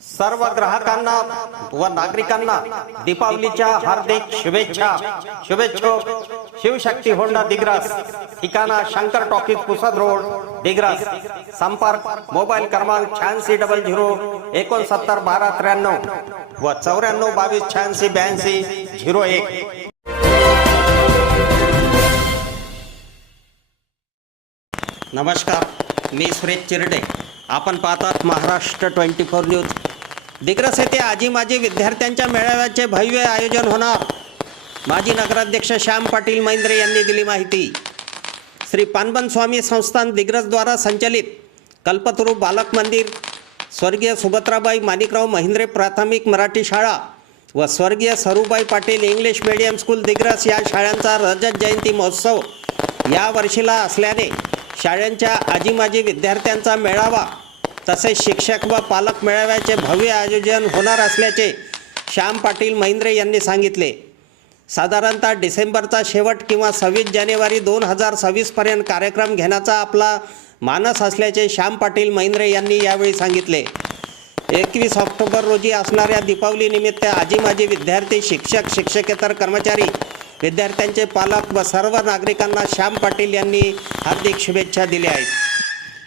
सर्व ग्राहकांना व नागरिकांना दीपावलीच्या हार्दिक शुभेच्छा. शुभेच्छो. शिवशक्ती होंडा दिग्रस ठिकाणा शंकर टॉकीज पुसद रोड दिग्रस. संपर्क मोबाईल क्रमांक शहाऐंशी डबल झिरो एकोणसत्तर बारा त्र्याण्णव व चौऱ्याण्णव बावीस शहाऐंशी ब्याऐंशी झिरो एक. नमस्कार मी सुरेश चिरडे. आपण पाहतात Maharashtra twenty four news. Digras येथे आजी माजी विद्यार्थ्यांच्या मेळाव्याचे भव्य आयोजन होणार. माजी नगराध्यक्ष श्याम पाटील महिंद्रे यांनी दिली माहिती. श्री पानबन स्वामी संस्थान दिग्रसद्वारा संचलित कल्पतरू बालक मंदिर स्वर्गीय सुभद्राबाई माणिकराव महिंद्रे प्राथमिक मराठी शाळा व स्वर्गीय Sarubai Patil English medium school Digras या शाळांचा रजत जयंती महोत्सव या वर्षीला असल्याने शाळांच्या आजी माजी विद्यार्थ्यांचा मेळावा तसेच शिक्षक व पालक मेळाव्याचे भव्य आयोजन होणार असल्याचे श्याम पाटील महिंद्रे यांनी सांगितले. साधारणतः डिसेंबरचा शेवट किंवा सव्वीस जानेवारी दोन हजार सव्वीसपर्यंत कार्यक्रम घेण्याचा आपला मानस असल्याचे श्याम पाटील महिंद्रे यांनी यावेळी सांगितले. एकवीस ऑक्टोबर रोजी असणाऱ्या दीपावलीनिमित्त आजी माजी विद्यार्थी शिक्षक शिक्षकेतर कर्मचारी विद्यार्थ्यांचे पालक व सर्व नागरिकांना श्याम पाटील यांनी हार्दिक शुभेच्छा दिल्या आहेत.